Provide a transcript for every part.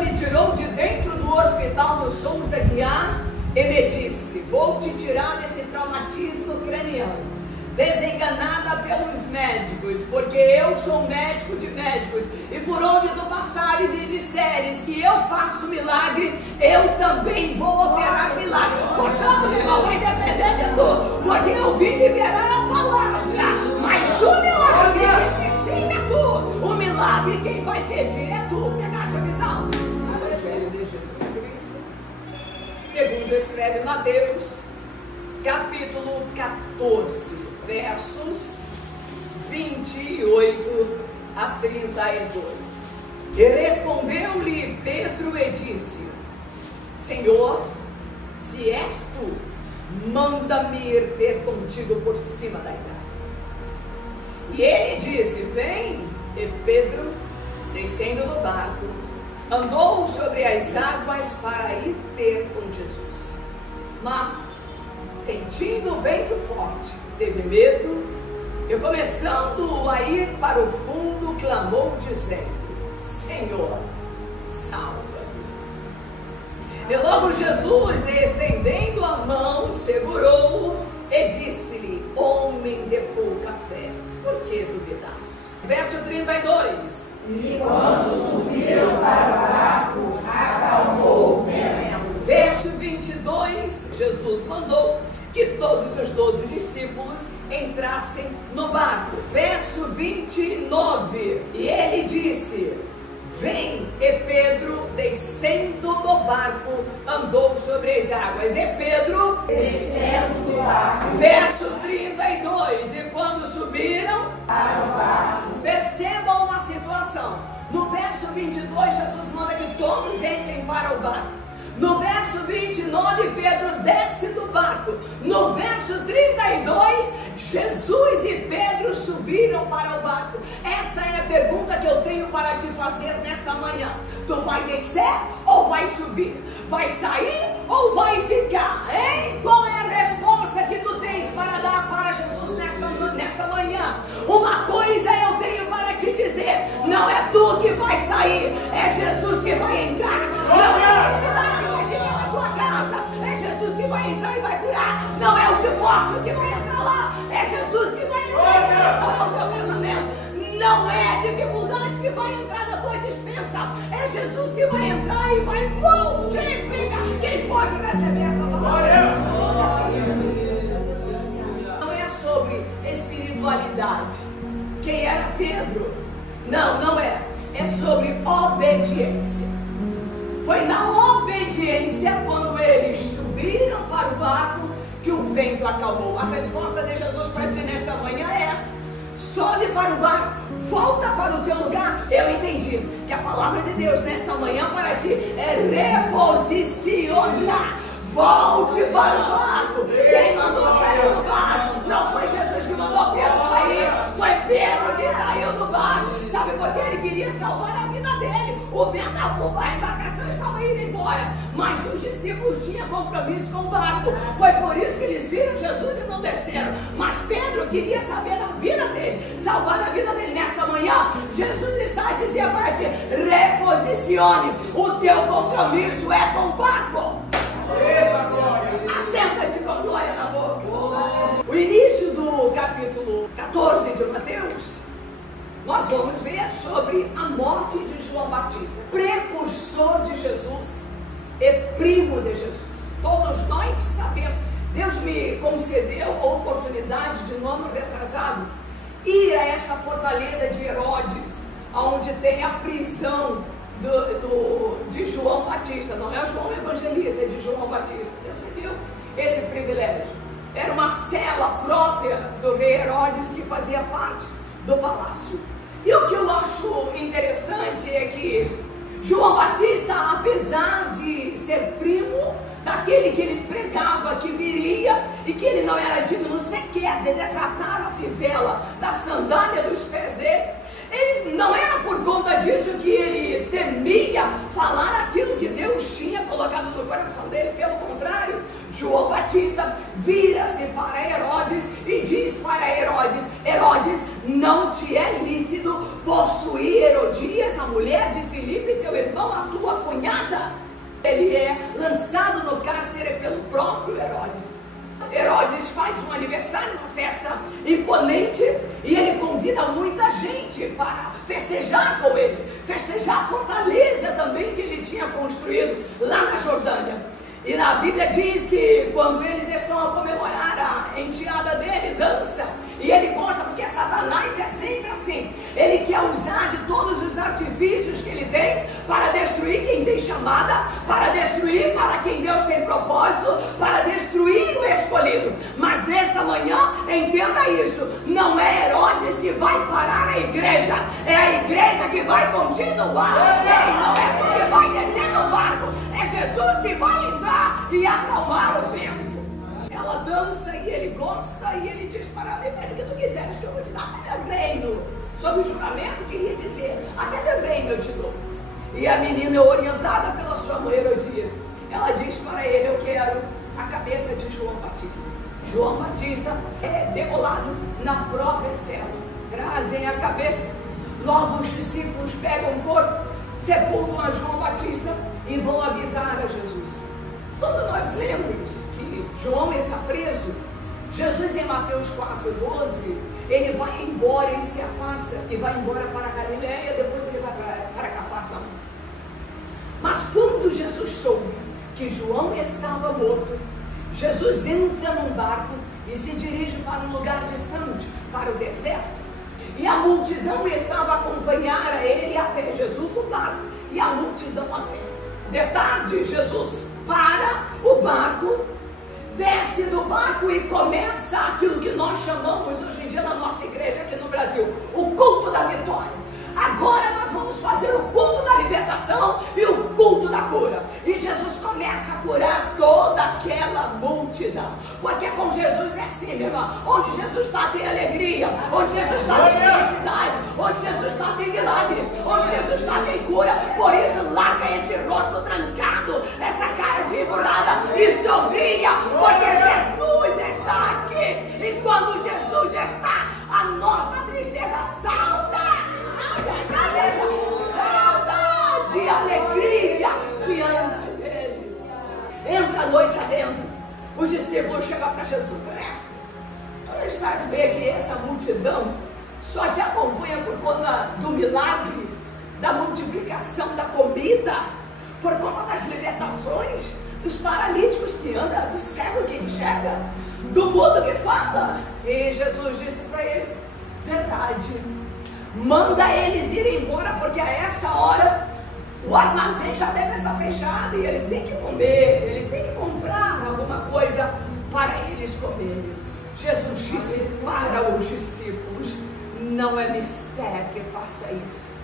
me tirou de dentro do hospital do Souza Aguiar e me disse: vou te tirar desse traumatismo craniano, desenganada pelos médicos, porque eu sou médico de médicos, e por onde tu passares e disseres que eu faço milagre, eu também vou operar milagre. Portanto, meu irmão, vai depender de tu, porque eu vim liberar a palavra, mas o milagre quem precisa é tu, o milagre quem vai pedir é tu. Pegaste a visão? O Evangelho de Jesus Cristo segundo escreve Mateus, capítulo 14, versos 28 a 32. E respondeu-lhe Pedro e disse: Senhor, se és tu, manda-me ir ter contigo por cima das águas. E ele disse: vem. E Pedro, descendo do barco, andou sobre as águas para ir ter com Jesus. Mas, sentindo o vento forte, teve medo, e começando a ir para o fundo, clamou dizendo: Senhor, salva-me. E logo Jesus, estendendo a mão, segurou-o e disse-lhe: homem de pouca fé, por que duvidaste? Verso 32. E quando subiram para o barco, acalmou o vento. Verso 22, Jesus mandou que todos os 12 discípulos entrassem no barco. Verso 29, e ele disse: vem. E Pedro, descendo do barco, andou sobre as águas. E Pedro, descendo do barco. Verso 32, e quando subiram para o barco. Percebam uma situação. No verso 22, Jesus manda que todos entrem para o barco. No verso 29, Pedro desce do barco. No verso 32, Jesus e Pedro subiram para o barco. Esta é a pergunta que eu tenho para te fazer nesta manhã. Tu vai descer ou vai subir? Vai sair ou vai ficar? Hein? Qual é a resposta que tu tens para dar para Jesus nesta manhã? Uma coisa eu tenho para te dizer: não é tu que vai sair, é Jesus que vai entrar. Não é a enfermidade que vai ficar na tua casa, é Jesus que vai entrar e vai curar. Não é o divórcio que vai entrar lá, é Jesus que vai entrar e vai restaurar o teu casamento. Não é a dificuldade que vai entrar na tua dispensa, é Jesus que vai entrar e vai multiplicar. Quem pode receber esta palavra? Não é sobre espiritualidade. Quem era Pedro? Não é. É sobre obediência. Foi na obediência, quando eles subiram para o barco, que o vento acalmou. A resposta de Jesus para ti nesta manhã é essa: sobe para o barco, volta para o teu lugar. Eu entendi que a palavra de Deus nesta manhã para ti é reposicionar. Volte para o barco. Quem mandou sair do barco? Não foi Jesus que mandou Pedro sair, foi Pedro que saiu do barco. Sabe por quê? Ele queria salvar a vida dele. O vento, a embarcação estava indo embora, mas os discípulos tinham compromisso com o barco. Foi por isso que eles viram Jesus e não desceram. Mas Pedro queria saber da vida dele, salvar a vida dele. Nesta manhã, Jesus está a dizer para ti: reposicione. O teu compromisso é com o barco. Assenta-te com glória na boca. O início do capítulo 14 de Mateus, nós vamos ver sobre a morte de João Batista, precursor de Jesus e primo de Jesus. Todos nós sabemos. Deus me concedeu a oportunidade, de no ano retrasado, ir a essa fortaleza de Herodes, onde tem a prisão de João Batista. Não é João Evangelista, é de João Batista. Deus me deu esse privilégio. Era uma cela própria do rei Herodes, que fazia parte do palácio. E o que eu acho interessante é que João Batista, apesar de ser primo daquele que ele pregava que viria, e que ele não era digno sequer de desatar a fivela da sandália dos pés dele, ele não era por conta disso que ele temia falar aquilo que Deus tinha colocado no coração dele. Pelo contrário, João Batista vira-se para Herodes e diz para Herodes: Herodes, não te é lícito possuir Herodias, a mulher de Filipe, teu irmão, a tua cunhada. lançado no cárcere pelo próprio Herodes. Herodes faz um aniversário, uma festa imponente, e ele convida muita gente para festejar com ele, festejar a fortaleza também que ele tinha construído lá na Jordânia. E na Bíblia diz que quando eles estão a comemorar, a enteada dele dança, e ele gosta, porque Satanás é sempre assim, ele quer usar de todos os artifícios que ele tem para destruir quem tem chamada, para destruir para quem Deus tem propósito, para destruir o escolhido. Mas nesta manhã, entenda isso, não é Herodes que vai parar a igreja, é a igreja que vai continuar. Ei, não é porque vai descer no barco, é Jesus que vai entrar e acalmar o vento. Ela dança e ele gosta, e ele diz para mim: pede o que tu quiseres que eu vou te dar, até meu reino. Sob o juramento, queria dizer, até meu reino eu te dou. E a menina, orientada pela sua mãe Herodias, ela diz para ele: eu quero a cabeça de João Batista. João Batista é degolado na própria cela. Trazem a cabeça. Logo os discípulos pegam o corpo, sepultam a João Batista e vão avisar a Jesus. Quando nós lemos que João está preso, Jesus em Mateus 4,12, ele vai embora, ele se afasta e vai embora para a Galileia, depois ele vai para Cafarnaum. Mas quando Jesus soube que João estava morto, Jesus entra num barco e se dirige para um lugar distante, para o deserto. E a multidão estava a acompanhar a ele a pé, Jesus no barco e a multidão a pé. De tarde, Jesus para o barco, desce do barco e começa aquilo que nós chamamos hoje em dia na nossa igreja aqui no Brasil, o culto da vitória. Agora nós vamos fazer o culto da libertação e o culto da cura. E Jesus começa a curar toda aquela multidão. Porque com Jesus é assim, meu irmão. Onde Jesus está tem alegria. Onde Jesus está tem felicidade. Onde Jesus está tem milagre. Onde Jesus está tem cura. Por isso larga esse rosto trancado, essa cara de emburrada, e sorria, porque Jesus está aqui. E quando Jesus está, a nossa tristeza salta. Salta de alegria diante dele. Entra a noite adentro. O discípulo chega para Jesus: mestre, tu estás vendo que essa multidão só te acompanha por conta do milagre, da multiplicação da comida, por conta das libertações, dos paralíticos que andam, do cego que enxerga, do mudo que fala. E Jesus disse para eles: verdade, manda eles irem embora, porque a essa hora o armazém já deve estar fechado e eles têm que comer, eles têm que comprar alguma coisa para eles comerem. Jesus disse para os discípulos: não é mistério que faça isso,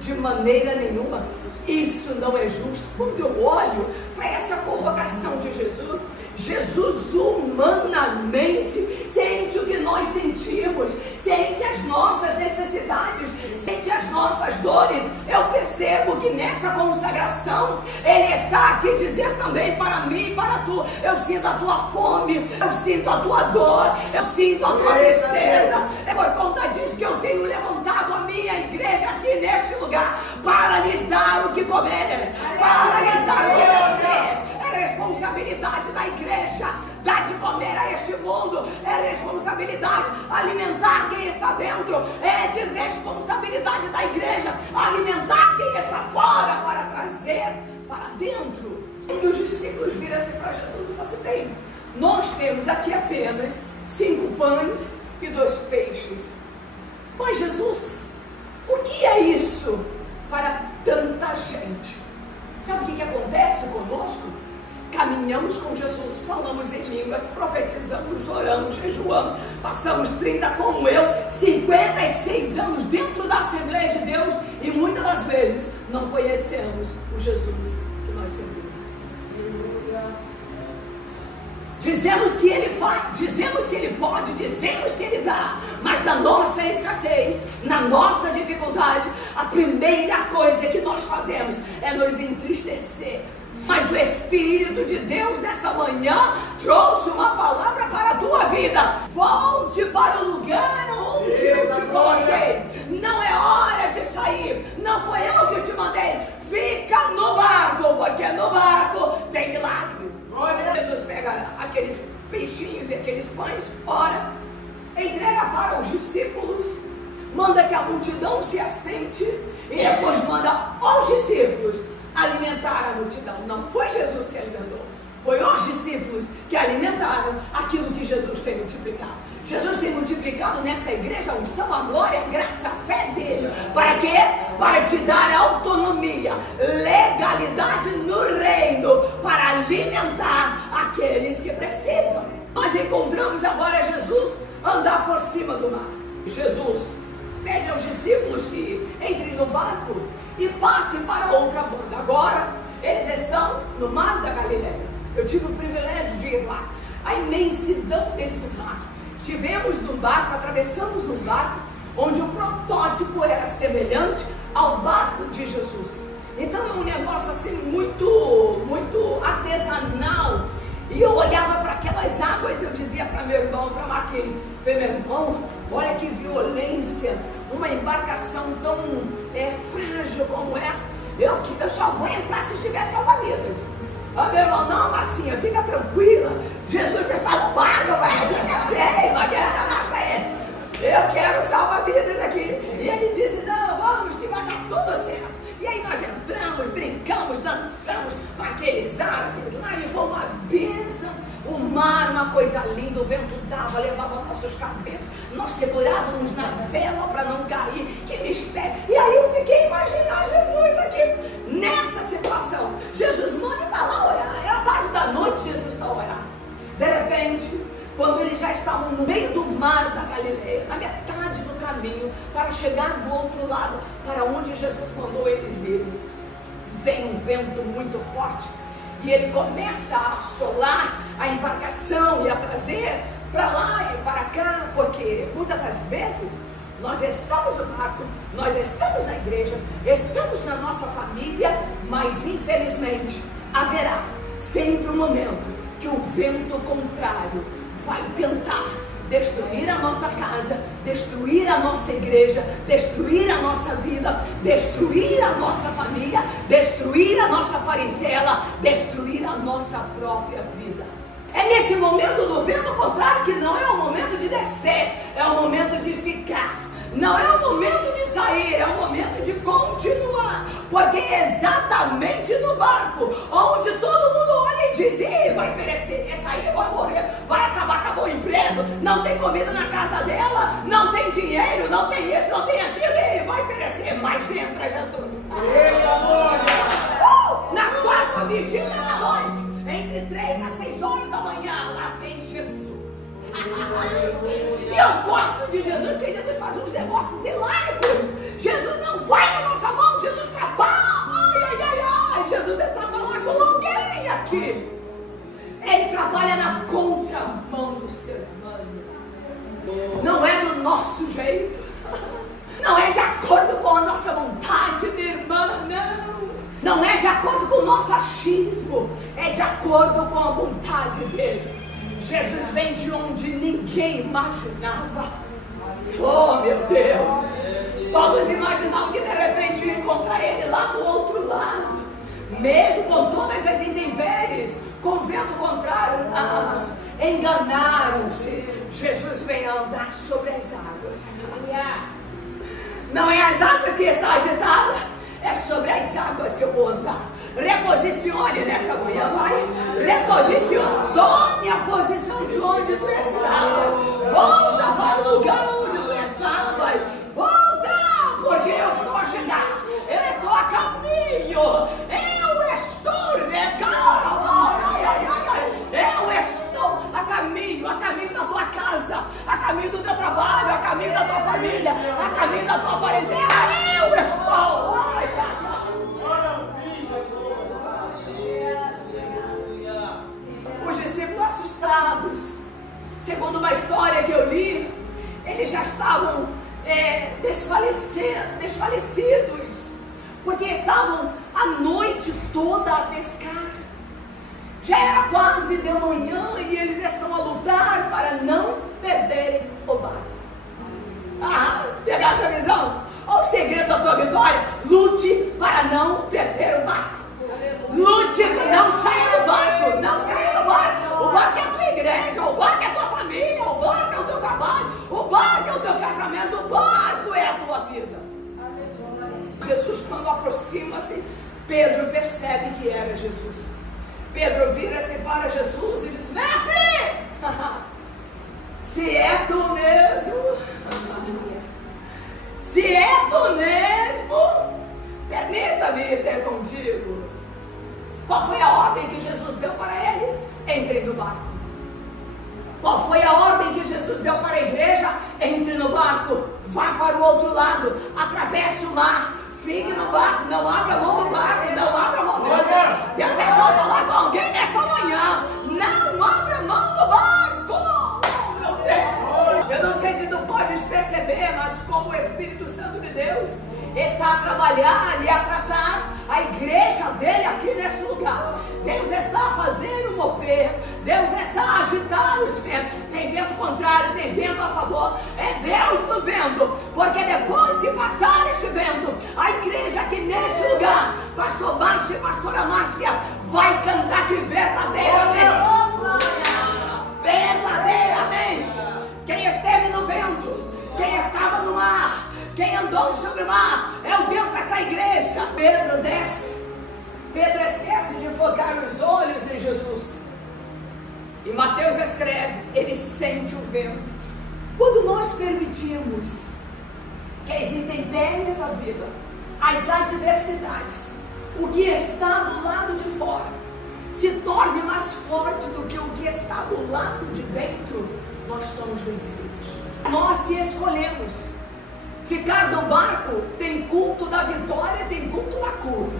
de maneira nenhuma. Isso não é justo. Quando eu olho para essa colocação de Jesus, Jesus humanamente sente o que nós sentimos, sente as nossas necessidades, sente as nossas dores. Eu percebo que nesta consagração Ele está aqui dizer também para mim e para tu: eu sinto a tua fome, eu sinto a tua dor, eu sinto a tua tristeza. É por conta disso que eu tenho levantado a minha igreja aqui neste lugar, para lhes dar o que comer, para lhes dar o que beber. É responsabilidade da igreja dar de comer a este mundo, é responsabilidade alimentar quem está dentro, é de responsabilidade da igreja alimentar quem está fora, para trazer para dentro. E os discípulos viram-se para Jesus e falaram assim: bem, nós temos aqui apenas 5 pães e 2 peixes. Mas Jesus, o que é isso para tanta gente? Sabe o que acontece conosco? Caminhamos com Jesus, falamos em línguas, profetizamos, oramos, jejuamos, passamos 30 como eu, 56 anos dentro da Assembleia de Deus, e muitas das vezes não conhecemos o Jesus que nós servimos. Dizemos que Ele faz, dizemos que Ele pode, dizemos que Ele dá, mas na nossa escassez, na nossa dificuldade, a primeira coisa que nós fazemos é nos entristecer. Mas o Espírito de Deus nesta manhã trouxe uma palavra para a tua vida: volte para o lugar onde eu te coloquei. Não é hora de sair, não foi eu que te mandei. Fica no barco, porque no barco tem milagre. pães, ora, entrega para os discípulos, manda que a multidão se assente e depois manda os discípulos alimentar a multidão. Não foi Jesus que alimentou, foi os discípulos que alimentaram aquilo que Jesus tem multiplicado. Jesus tem multiplicado nessa igreja a unção, a glória, a graça, a fé dele. Para quê? Para te dar autonomia, legalidade no reino, para alimentar aqueles que precisam. Nós encontramos agora Jesus andar por cima do mar. Jesus pede aos discípulos que entrem no barco e passem para outra banda. Agora eles estão no mar da Galileia. Eu tive o privilégio de ir lá. A imensidão desse mar. Estivemos no barco, atravessamos no barco, onde o protótipo era semelhante ao barco de Jesus. Então é um negócio assim muito artesanal. E eu olhava para aquelas águas e eu dizia para meu irmão, para Marquinhos, meu irmão, olha que violência, uma embarcação tão frágil como essa. Eu só vou entrar se tiver salva-vidas. Ah, meu irmão, não, Marcinha, fica tranquila. Jesus está no barco, vai. Isso eu sei, uma guerra nossa é essa. Eu quero salva-vidas aqui. E ele disse, não, vamos, que vai dar tudo certo. E aí nós entramos, brincamos, dançamos com aqueles árabes lá e foi uma bênção. O mar, uma coisa linda, o vento dava, levava nossos cabelos. Nós segurávamos na vela para não cair. Que mistério. E aí eu fiquei imaginando Jesus aqui, nessa situação. Jesus manda e está lá orar. Era tarde da noite, Jesus está a orar. De repente, quando eles já estavam no meio do mar da Galileia, na metade do caminho, para chegar do outro lado, para onde Jesus mandou eles irem, vem um vento muito forte e ele começa a assolar a embarcação e a trazer para lá e para cá, porque muitas das vezes nós estamos no barco, nós estamos na igreja, estamos na nossa família, mas infelizmente haverá sempre um momento que o vento contrário vai tentar destruir a nossa casa, destruir a nossa igreja, destruir a nossa vida, destruir a nossa família, destruir a nossa parentela, destruir a nossa própria vida. É nesse momento do vento contrário que não é o momento de descer, é o momento de ficar. Não é o momento de sair, é o momento de continuar. Porque é exatamente no barco onde todo mundo olha e diz, ih, vai perecer, essa aí vai morrer, vai acabar, acabou o emprego, não tem comida na casa dela, não tem dinheiro, não tem isso, não tem aquilo, e vai perecer. Mas entra Jesus. Na quarta vigília da noite, entre 3 a 6 horas da manhã, lá vem Jesus. E eu gosto de Jesus, que ele faz uns negócios hiláricos. Jesus não vai na nossa mão, Jesus trabalha. Ai, Jesus está falando com alguém aqui. Ele trabalha na contramão do ser humano. Não é do nosso jeito, não é de acordo com a nossa vontade, minha irmã, não é de acordo com o nosso achismo, é de acordo com a vontade dele. Jesus vem de onde ninguém imaginava. Oh, meu Deus! Todos imaginavam que de repente ia encontrar ele lá do outro lado. Mesmo com todas as intempéries, com o vento contrário, enganaram-se. Jesus vem a andar sobre as águas. Não é as águas que está agitada, é sobre as águas que eu vou andar. Reposicione nesta manhã, vai. Reposicione. Tome a posição de onde tu estavas. Volta para o lugar onde tu estavas. Volta, porque eu estou a chegar. Eu estou a caminho. Eu estou legal. Eu estou a caminho da tua casa, a caminho do teu trabalho, a caminho da tua família, a caminho da tua parentela. Eu estou. Os discípulos assustados, segundo uma história que eu li, eles já estavam desfalecidos, porque estavam a noite toda a pescar. Já era quase de manhã e eles estão a lutar para não perderem o barco. Pegaste a visão? Olha o segredo da tua vitória: lute para não perder o barco. Lute, não saia do barco, não saia do barco. O barco é a tua igreja, o barco é a tua família. aproxima-se. Pedro percebe que era Jesus. Pedro vira-se para Jesus e diz: mestre, se é tu mesmo, se é tu mesmo, permita-me ter contigo. Qual foi a ordem que Jesus deu para eles? Entrem no barco. Qual foi a ordem que Jesus deu para a igreja? Entre no barco, vá para o outro lado, atravesse o mar, fique no barco, não abra mão do barco, não abra mão do barco. Deus está falando com alguém nesta manhã, não abra mão do barco. Meu Deus. Eu não sei se tu podes perceber, mas como o Espírito Santo de Deus está a trabalhar e a tratar a igreja dele aqui nesse lugar. Deus está fazendo mover, Deus está a agitar os ventos. Tem vento contrário, tem vento a favor, é Deus no vento, porque depois que passar este vento, a igreja aqui neste lugar, pastor Márcio e pastora Márcia, vai cantar que verdadeiramente, quem esteve no vento, quem estava no mar, quem andou sobre o mar, é o Deus desta igreja. Pedro desce, Pedro esquece de focar os olhos em Jesus. E Mateus escreve, ele sente o vento. Quando nós permitimos que as intempéries da vida, as adversidades, o que está do lado de fora, se torne mais forte do que o que está do lado de dentro, nós somos vencidos. Nós que escolhemos ficar no barco, tem culto da vitória, tem culto da cura.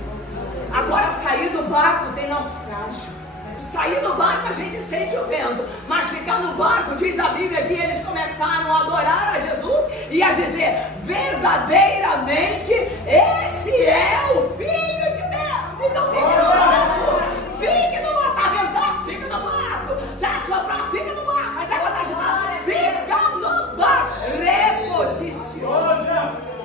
Agora sair do barco tem naufrágio. Sair do barco a gente sente o vento, mas ficar no barco, diz a Bíblia que eles começaram a adorar a Jesus e a dizer, verdadeiramente esse é o Filho de Deus. Então fique no barco, fique no barco, tá ventando, fica no barco, tá soprando, fica no barco, as águas tá agitando, fica no barco.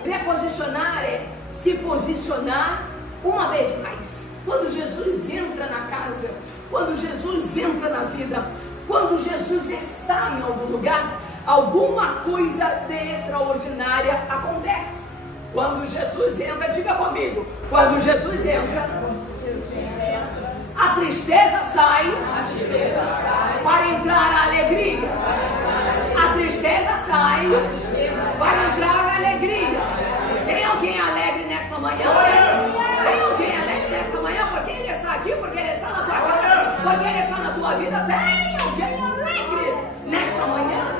Reposicionar é se posicionar uma vez mais. Quando Jesus entra na casa, quando Jesus entra na vida, quando Jesus está em algum lugar, alguma coisa de extraordinária acontece. Quando Jesus entra, diga comigo, quando Jesus entra, a tristeza sai, para entrar a alegria. A tristeza sai para entrar a alegria. Tem alguém alegre nesta manhã? Tem alguém alegre nesta manhã? Porque ele está aqui, porque ele está na tua casa, porque ele está na tua vida. Tem alguém alegre nesta manhã?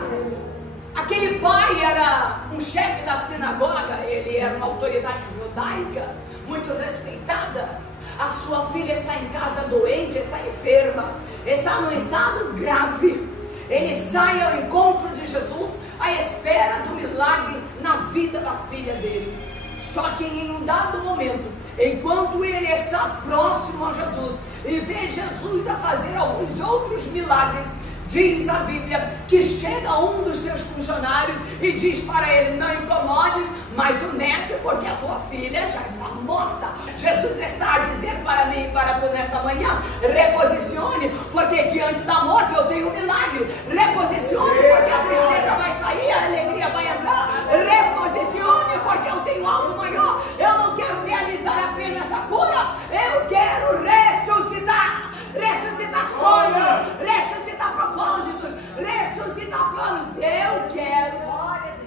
Aquele pai era um chefe da sinagoga, ele era uma autoridade judaica, muito respeitada. A sua filha está em casa doente, está enferma, está num estado grave. Ele sai ao encontro de Jesus à espera do milagre na vida da filha dele. Só que em um dado momento, enquanto ele está próximo a Jesus e vê Jesus a fazer alguns outros milagres, diz a Bíblia que chega um dos seus funcionários e diz para ele, não incomodes mais o mestre, porque a tua filha já está morta. Jesus está a dizer para mim e para tu nesta manhã, reposicione, porque diante da morte eu tenho um milagre. Reposicione, porque a tristeza vai sair, a alegria vai entrar. Reposicione, porque eu tenho algo maior. Eu não quero realizar apenas a cura, eu quero ressuscitar. Ressuscitar sonhos, ressuscitar propósitos, ressuscitar planos. Eu quero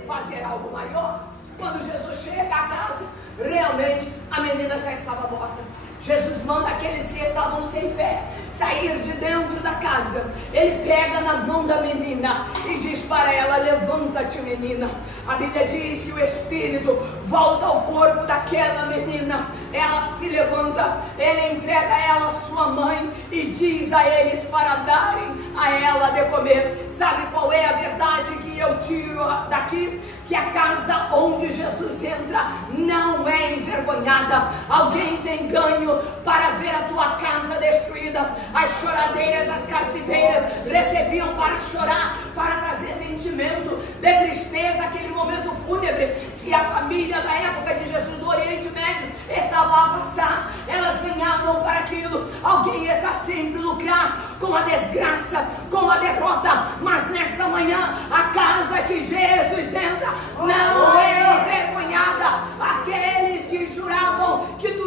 fazer algo maior. Quando Jesus chega à casa, realmente a menina já estava morta. Jesus manda aqueles que estavam sem fé sair de dentro da casa. Ele pega na mão da menina e diz para ela, levanta-te, menina. A Bíblia diz que o Espírito volta ao corpo daquela menina. Ela se levanta, ele entrega a ela a sua mãe e diz a eles para darem a ela de comer. Sabe qual é a verdade que eu tiro daqui? Que a casa onde Jesus entra não é envergonhada. Alguém tem ganho para ver a tua casa destruída. As choradeiras, as carpideiras recebiam para chorar, para trazer sentimento de tristeza, aquele momento fúnebre que a família da época de Jesus do Oriente Médio estava a passar. Elas ganhavam para aquilo. Alguém está sempre lucrar com a desgraça, com a derrota, mas nesta manhã a casa que Jesus entra não é envergonhada. Aqueles que juravam que tu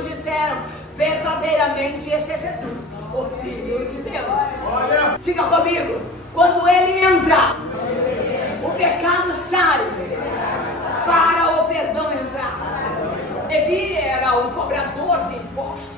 discípulos disseram: verdadeiramente esse é Jesus, o Filho de Deus. Olha. Diga comigo: quando ele entra, o pecado sai para o perdão entrar. Levi era um cobrador de impostos.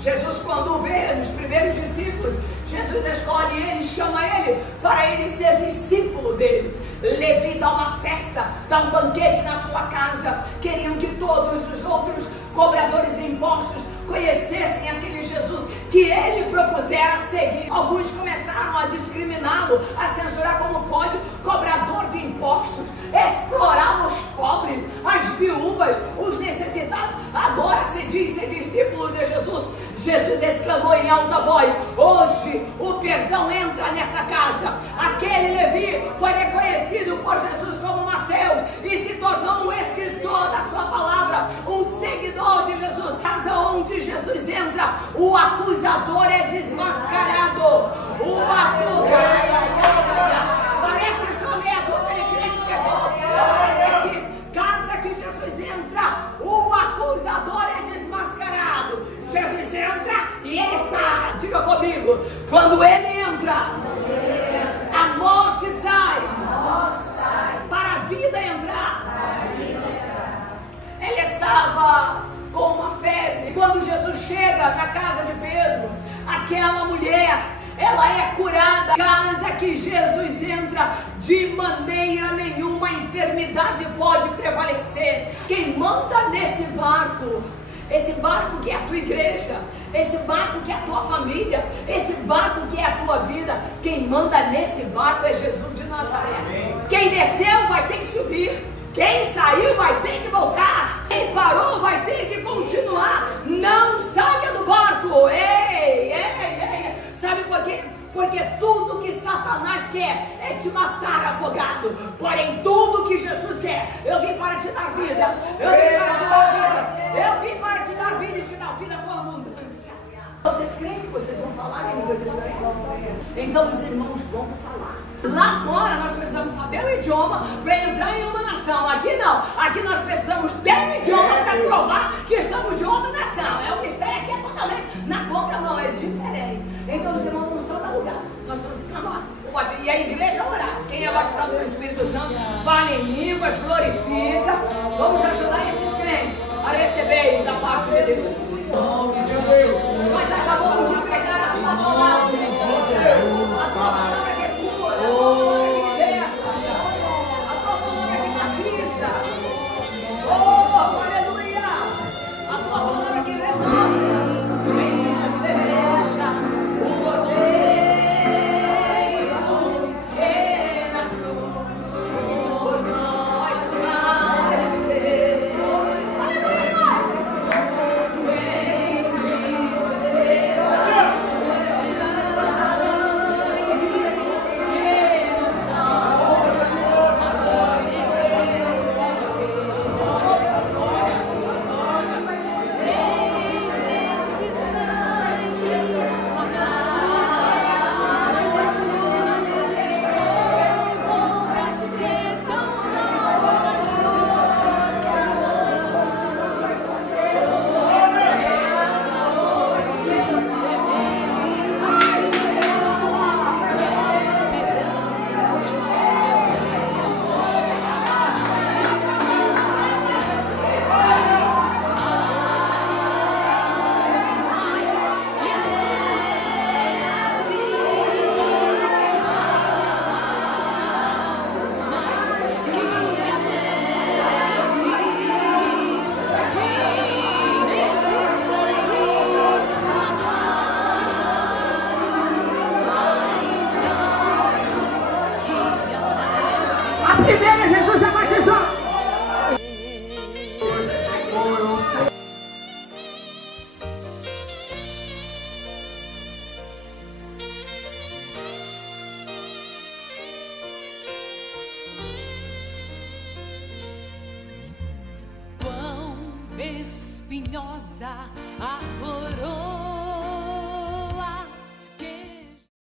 Jesus, quando vê nos primeiros discípulos, Jesus escolhe ele, chama ele para ele ser discípulo dele. Levi dá uma festa, dá um banquete na sua casa. Queriam que todos os outros cobradores de impostos conhecessem aquele Jesus que ele propusera seguir. Alguns começaram a discriminá-lo, a censurar como pode, cobrador de impostos, explorava os pobres, as viúvas, os necessitados. Agora se diz ser discípulo de Jesus. Jesus exclamou em alta voz: hoje o perdão entra nessa casa. Aquele Levi foi reconhecido por Jesus como Mateus e se tornou um escritor da sua palavra, um seguidor de Jesus. Casa onde Jesus entra, o acusador é desmascarado. O acusador, parece só meia dúzia de crente pegou. Casa que Jesus entra, o acusador é desmascarado. Jesus entra e ele sai. Diga comigo: quando ele entra, a morte sai para a vida entrar. Ele estava com uma febre. Quando Jesus chega na casa de Pedro, aquela mulher, ela é curada. Casa que Jesus entra, de maneira nenhuma a enfermidade pode prevalecer. Quem manda nesse barco, esse barco que é a tua igreja, esse barco que é a tua família, esse barco que é a tua vida, quem manda nesse barco é Jesus de Nazaré. Amém. Quem desceu vai ter que subir, quem saiu vai ter que voltar, quem parou vai ter que continuar. Não saia do barco. Ei. Sabe por quê? Porque tudo que Satanás quer é te matar afogado. Porém, tudo que Jesus quer, eu vim para te dar vida. Eu vim para te dar vida. Eu vim para te dar vida e te dar vida com abundância. Vocês creem que vocês vão falar em línguas estranhas? Então os irmãos vão falar. Lá fora nós precisamos saber o idioma para entrar em uma nação. Aqui não. Aqui nós precisamos ter idioma para provar que estamos de outra nação. É o mistério aqui, é totalmente na contramão, é diferente. Então os irmãos não são da lugar, nós somos para nós. E a igreja orar. Quem é batizado no Espírito Santo, fala em línguas, glorifica. Vamos ajudar esses crentes a receber da parte de Deus. Mas acabamos de pregar a tua palavra. A tua palavra que cura, a tua palavra que liberta, a tua palavra que batiza. Oh, aleluia! A tua palavra que renova. Espinhosa a coroa.